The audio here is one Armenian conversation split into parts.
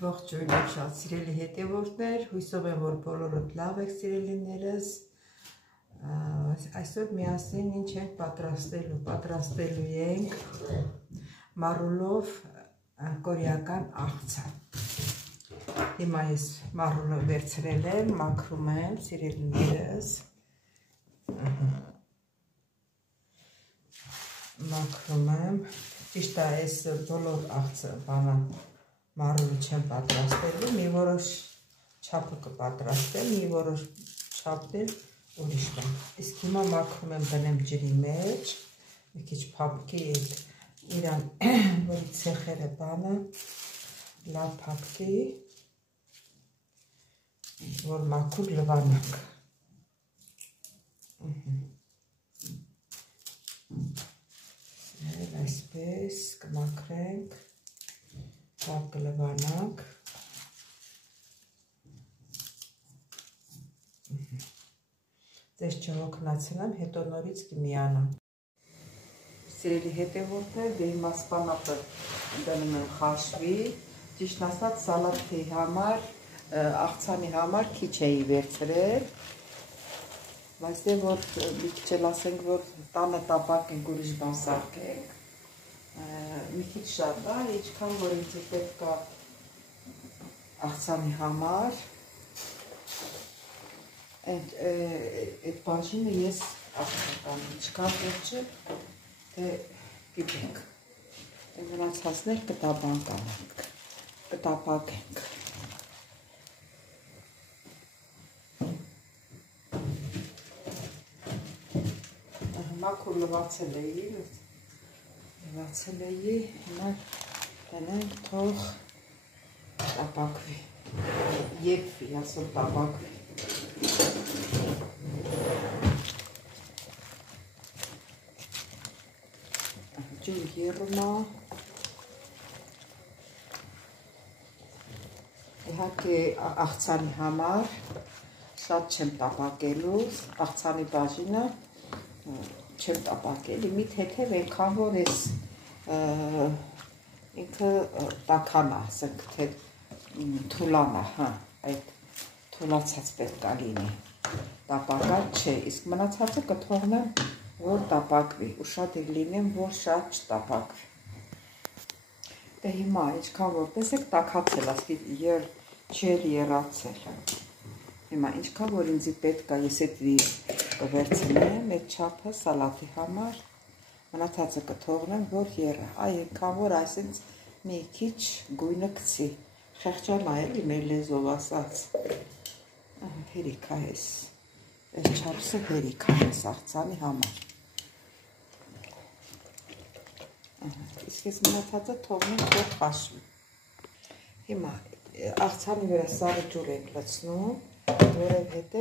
Ողջույն եւ շատ սիրելի հետևորդներ, հույսով եմ, որ բոլորդ լավ եք սիրելիներս։ Այսօր միասին ինչ ենք պատրաստելու ենք մարուլով կորեական աղցան։ Հիմա ես մարուլը վերցրել եմ, մաքրում եմ սիրելիներս։ Մաքրում եմ, ճիշտ է, այս բոլոր աղցանը մարուլը չեմ պատրաստելու, մի որոշ չափը կպատրաստեմ, մի որոշ չափներ ուրիշ բան։ Իսկ հիմա մաքրում եմ, դնեմ ջրի մեջ, մի քիչ փափկի իրան, որ ցեխերը բանը լավ փափկի, որ մաքուր լվանանք։ Այսպես կմաքրենք, լավ կլվանանք։ Ձեզ չհոգնեցնեմ, հետո նորից կմիանամ։ Սիրելի հետևորդներ, դե հիմա սպանախը դնում եմ խաշվի, ճիշտ ասած սալատի համար, աղցանի համար քիչ էի վերցրել, բայց դե որ մի քիչ էլ ասենք, որ տանը տապակ ենք, ուրիշ բան սարքենք, մի քիչ շատ է, ինչքան որ ինձ պետք է աղցանի համար, այդ բաժինը ես աղցական ինչքան վերջը, թե գիտենք, մնացածներ կտապակենք։ Մաքուր լվացել էի, հիմա դնենք թող տապակվի, եփվի, ասում տապակվի։ Ջուր եռում է, իհարկե աղցանի համար շատ չեմ տապակելու, աղցանի բաժինը չեմ տապակելի, մի թեթև այնքան որ ես ինքը տաքանա, ասենք թե թուլանա, այդ թուլացած պետք է լինի, տապակած չէ, իսկ մնացածը կթողնեմ, որ տապակվի, ուշադիր լինեմ, որ շատ չտապակվի։ Դե հիմա ինչքան որ տեսեք տաքացել, ասկի չել եռացել։ Հիմա ինչքան որ ինձի պետք է, ես այդ կվերցնեմ, այդ չափը սալատի համար, մնացածը կթողնեմ, որ եռա, այնքան որ այսինչ մի քիչ գույնը գցի, խեղճանա էլի մեր լեզվով ասած, հերիք է ես, այս չափսը հերիք է ես աղցանի համար, իսկ ես մնացածը թողնեմ, որ խաշվի։ Հիմա աղցանի վրա սառը ջուր ենք լցնում, որովհետև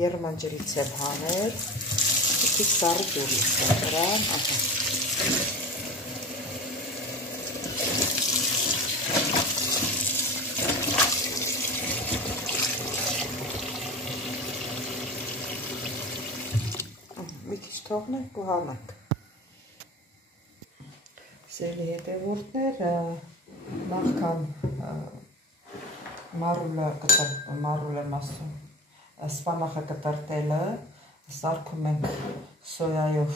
եռման ջրից եմ հանել, մի քիչ սառը ջուր լցնեմ վրան, մի քիչ թողնենք կուհանանք։ Սիրելի հետևորդներ, նախքան մարուլ եմ ասում, սպանախը կտրտելը, սարքում ենք սոյայով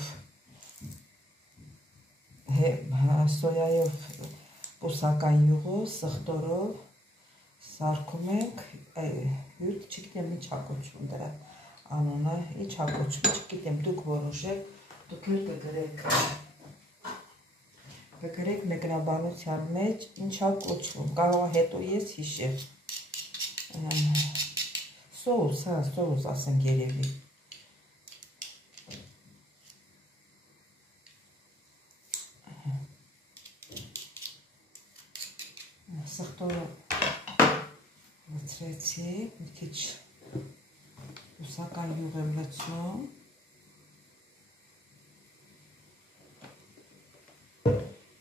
բուսական յուղով, սխտորով, սարքում ենք, հյուրտ չգիտեմ ինչ հակոչվում դրա անունը, ինչ հակոչվում, չգիտեմ, դուք որոշեք, դուք էլ կգրեք մեկնաբանության մեջ, ինչ հակոչվում, կարող հետո ես հիշեմ, սոուս ասենք երևի, սխտորը լցրեցի, մի քիչ բուսական յուղ եմ լցնում,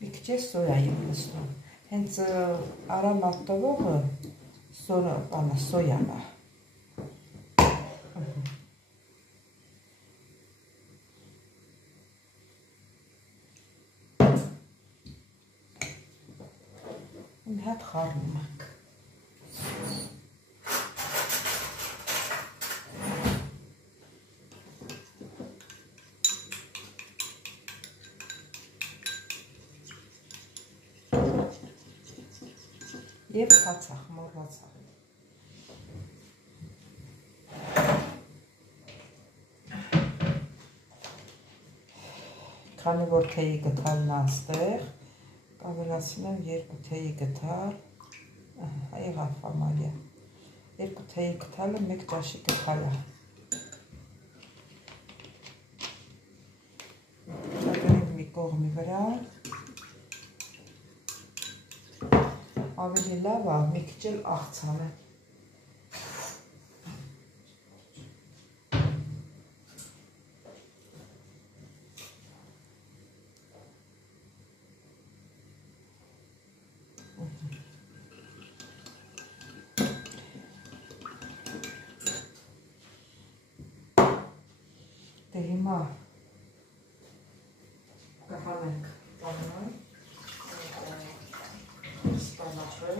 մի քիչ է սոյայի եմ լցնում, հենց արամատ տվողը սոյան է, մի հատ խառնում ենք։ Եվ հացախ, մորվացախ։ Քանի որ թեյի գթալն աստեղ, կավելացնեմ 2 թեյի գթալ, եղավ համարյա, 2 թեյի գթալը 1 ճաշի գթալը։ Կագրենք մի կողմի վրա, ավելի լավ է, մի քիչ էլ աղցանը։ Դե հիմա կհանենք բանան, սպանախը,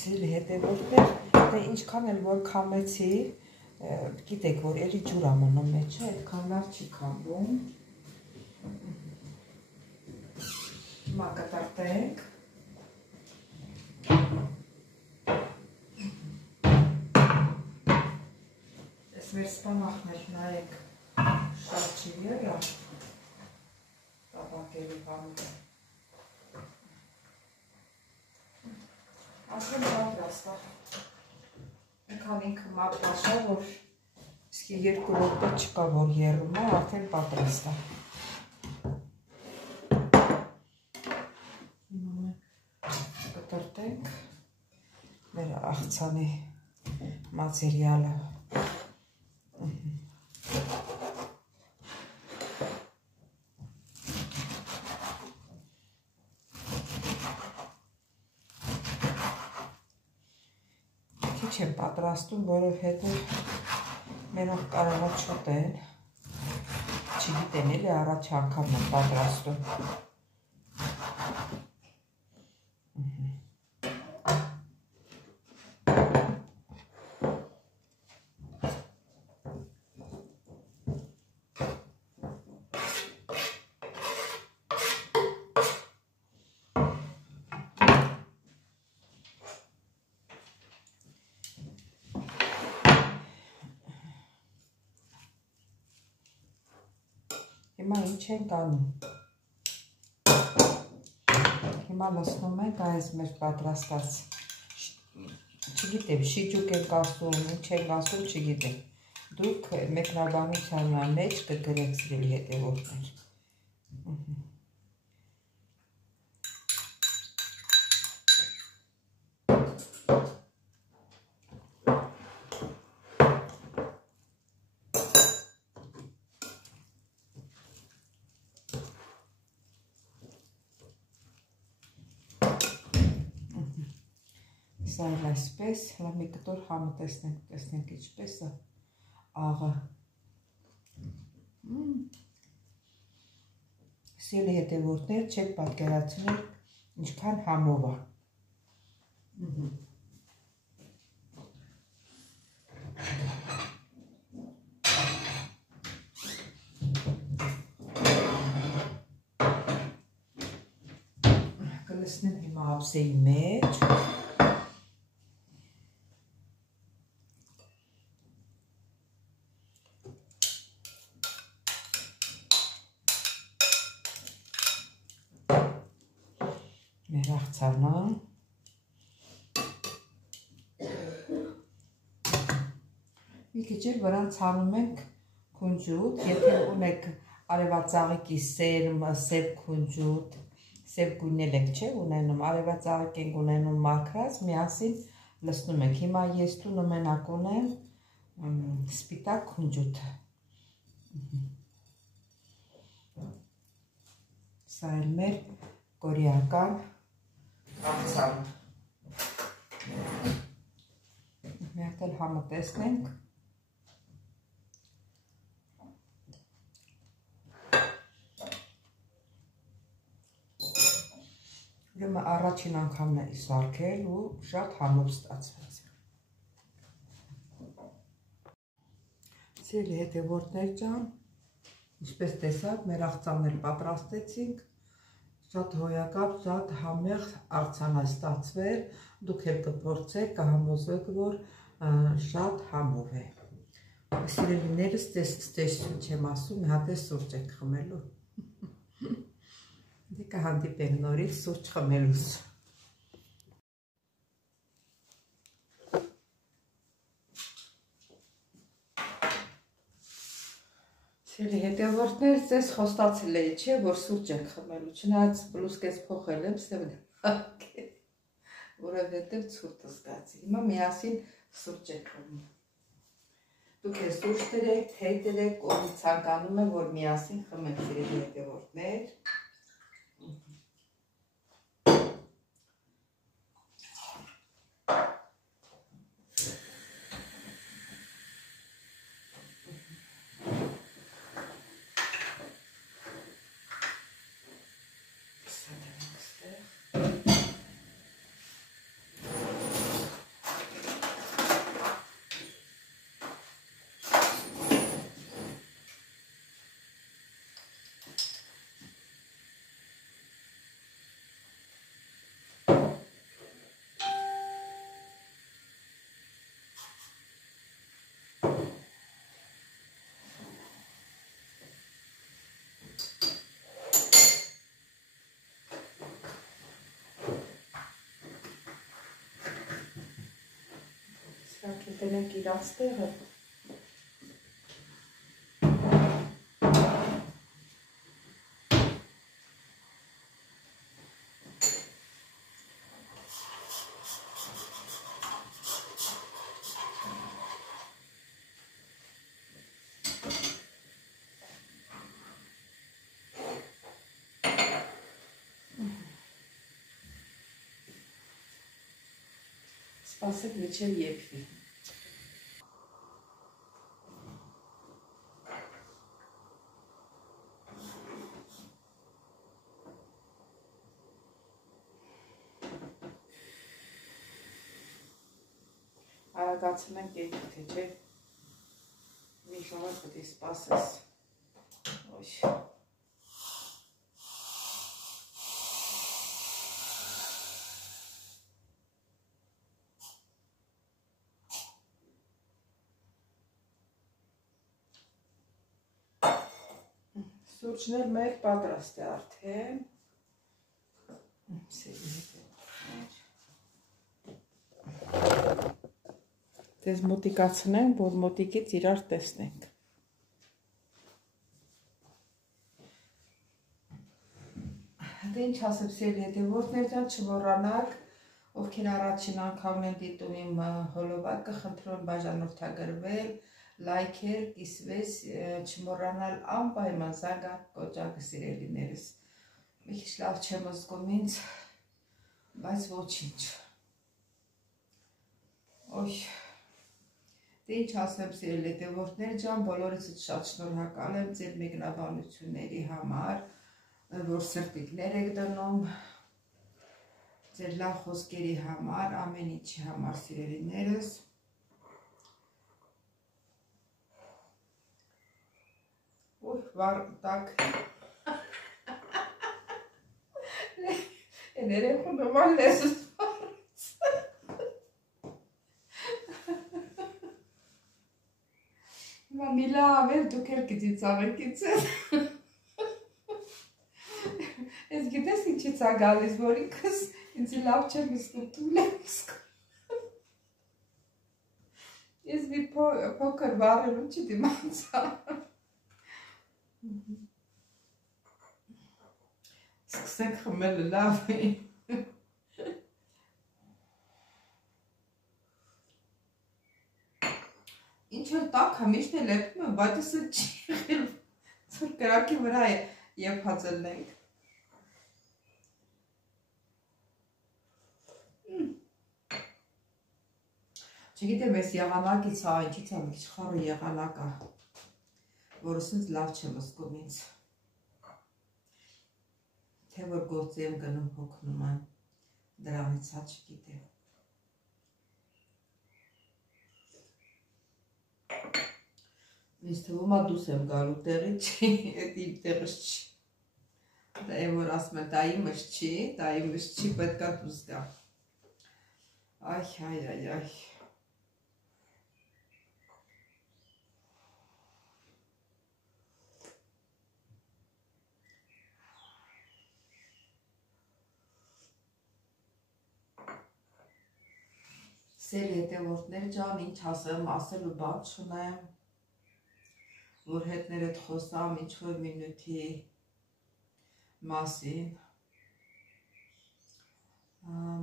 Սիրելի հետևորդներ, դե ինչքան էլ որ քամեցի, գիտեք, որ էլի ջուր ա մնում մեջը, այդքան լավ չի քամվում։ Հիմա կտրտենք։ Այս մեր սպանախն էլ նայեք շատ չի եղա, տապակերի հանում։ Ասեն պատրաստ է։ Ինքան ինքը մապաշա, որ իսկի 2 րոպե չկա, որ եռում է, արդեն պատրաստ է։ Կտրտենք մեր աղցանի մատերիալը։ Չեմ պատրաստում, որովհետև մենով կարող է չուտեն, չգիտեն էլի առաջ անգամ եմ պատրաստում։ Հիմա ինչ ենք անում։ Հիմա լցնում ենք այս մեր պատրաստած, չգիտեմ, շիճուկ ենք ասում, ինչ ենք ասում, չգիտեմ։ Դուք մեկնաբանության մեջ կգրեք սիրելի հետևորդներ։ Սա էլ այսպես, հլա մի կտոր համը տեսնենք ինչպես է աղը։ Սիրելի հետևորդներ, չեք պատկերացնել ինչքան համով է։ Կլցնեմ հիմա ափսեի մեջ։ Մեր աղցանը մի քիչ էլ վրան ցանում ենք քունջուտ, եթե ունեք արևածաղիկի սերմ, սև քունջուտ, սև գույնել ենք, չէ, ունենում, արևածաղիկ ենք ունենում մաքրած, միասին լցնում ենք։ Հիմա ես տունը մենակ ունեմ, սպիտակ քունջութը։ Սա էլ մեր կորեական աղցանը։ Մի հատ էլ համը տեսնենք։ Ուրեմն առաջին անգամն է սարքել ու շատ համով ստացվեց։ Սիրելի հետևորդներ ջան, ինչպես տեսաք, մեր աղցանն էլ պատրաստեցինք, շատ հոյակապ, շատ համեղ աղցան է ստացվել, դուք էլ կփորձեք, կհամոզվեք, որ շատ համով է։ Սիրելիներս, տեսություն չեմ ասում, մի հատ է սուրճ եք խմելու։ Դե կհանդիպենք նորից սուրճ խմելուց։ Սիրելի հետևորդներ, ձեզ խոստացել էի, չէ, որ սուրճ եք խմելու, չնայած բլուսկես փոխել եմ, որովհետև ցուրտ զգացի։ Հիմա միասին սուրճ եք խմում։ Դուք էլ սուրճ դրեք, թեյ դրեք, ով ցանկանում է, որ միասին խմենք, սիրելի հետևորդներ։ Դնենք իրանց տեղը։ Սպասեք մինչև եփվի։ Արագացնենք երկիքը, չէ։ Մի ժամանակ պետք է սպասես։ Ոյ։ Սուրճն էլ մեր պատրաստ է արդեն։ Դες մոտիկացնենք, որ մոտիկից իրար տեսնենք։ Դե ինչ ասեմ, սիրելի հետևորդներ ջան, չմոռանաք, ովքեր առաջին անգամ են դիտում իմ հոլովակը, խնդրում բաժանորդագրվել, լայքեր, կիսվես, չմոռանալ անպայման զանգակ կոճակը, սիրելիներս։ Մի քիչ լավ չեմ զգում ինձ, բայց ոչինչ։ Ոյ։ Դե ինչ ասեմ, սիրելի հետևորդներ ջան, բոլորիցս շատ շնորհակալ եմ ձեր մեկնաբանությունների համար, որ սրտիկներ եք դնում, ձեր լավ խոսքերի համար, ամեն ինչի համար, սիրելիներս։ Ուй, վար տակ։ Ներեխուն նման լեսս վարից։ Մի լավ էր, դուք էլ կծիծաղեք ինձ։ Ես գիտես ինչից է գալիս, որ ինքս ինձ լավ չեմ զգում, թույլ եմ զգում։ Ես մի փոքր վառելու չդիմանցա։ Սկսենք խմելը, լավ է։ Ինչ էլ տակ հա միշտ էլ լեպում եմ, բայց ասը չի եղել, որ կրակի վրա է եփած ելնենք։ Չգիտեմ, ես եղանակից հա, ինչից է մի քիչ խառը եղանակ է, որը սենց լավ չեմ զգում ինձ։ Թե որ գործի եմ գնում հոգնում եմ, դրանից հա չգիտեմ։ Ինձ թվում է դուս եմ գալու տեղի չի, էդ իմ տեղս չի։ Դա է որ ասում եմ, դա իմս չի, պետք է դուս գա։ Այ, այ։ Սերի հետևորդներ ջան, ինչ ասեմ, ասելու բան չունեմ, որ հետներդ խոսամ ինչ-որ մինութի մասին։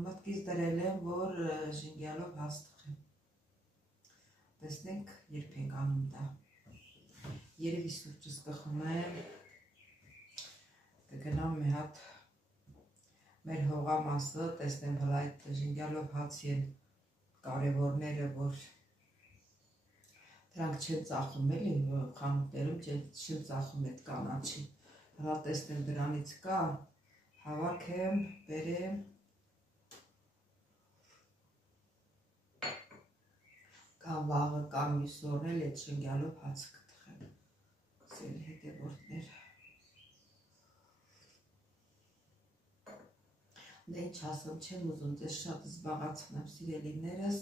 Մտքից դրել եմ, որ ժինգյալով հաստղեմ։ Տեսնենք, երբ ենք անում դա։ Երևի սուրճս կխմեմ, կգնամ մի հատ մեր հողամասը, տեսնեմ հլա այդ ժինգյալով հացի են կարևորները, որ դրանք չեն ծախում էլի, խանութներում չեն ծախում այդ կանաչի, հլա տեսնեմ դրանից կա, հավաքեմ, բերեմ, կամ վաղը կամ մյուս օրն էլ այդ ժենգյալով հաց կտխեմ, սերի հետևորդներ։ Դե ինչ ասեմ, չեմ ուզում ձեզ շատ զբաղացնեմ սիրելիներս,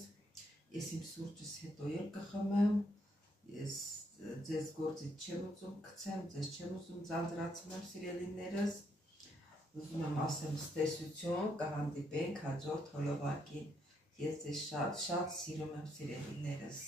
ես իմ սուրճս հետո էլ կխմեմ, ես ձեզ գործից չեմ ուզում գցեմ, ձեզ չեմ ուզում ձանձրացնեմ սիրելիներս, ուզում եմ ասեմ ստեսություն, կհանդիպենք հաջորդ հոլովակին, ես ձեզ շատ սիրում եմ սիրելիներս։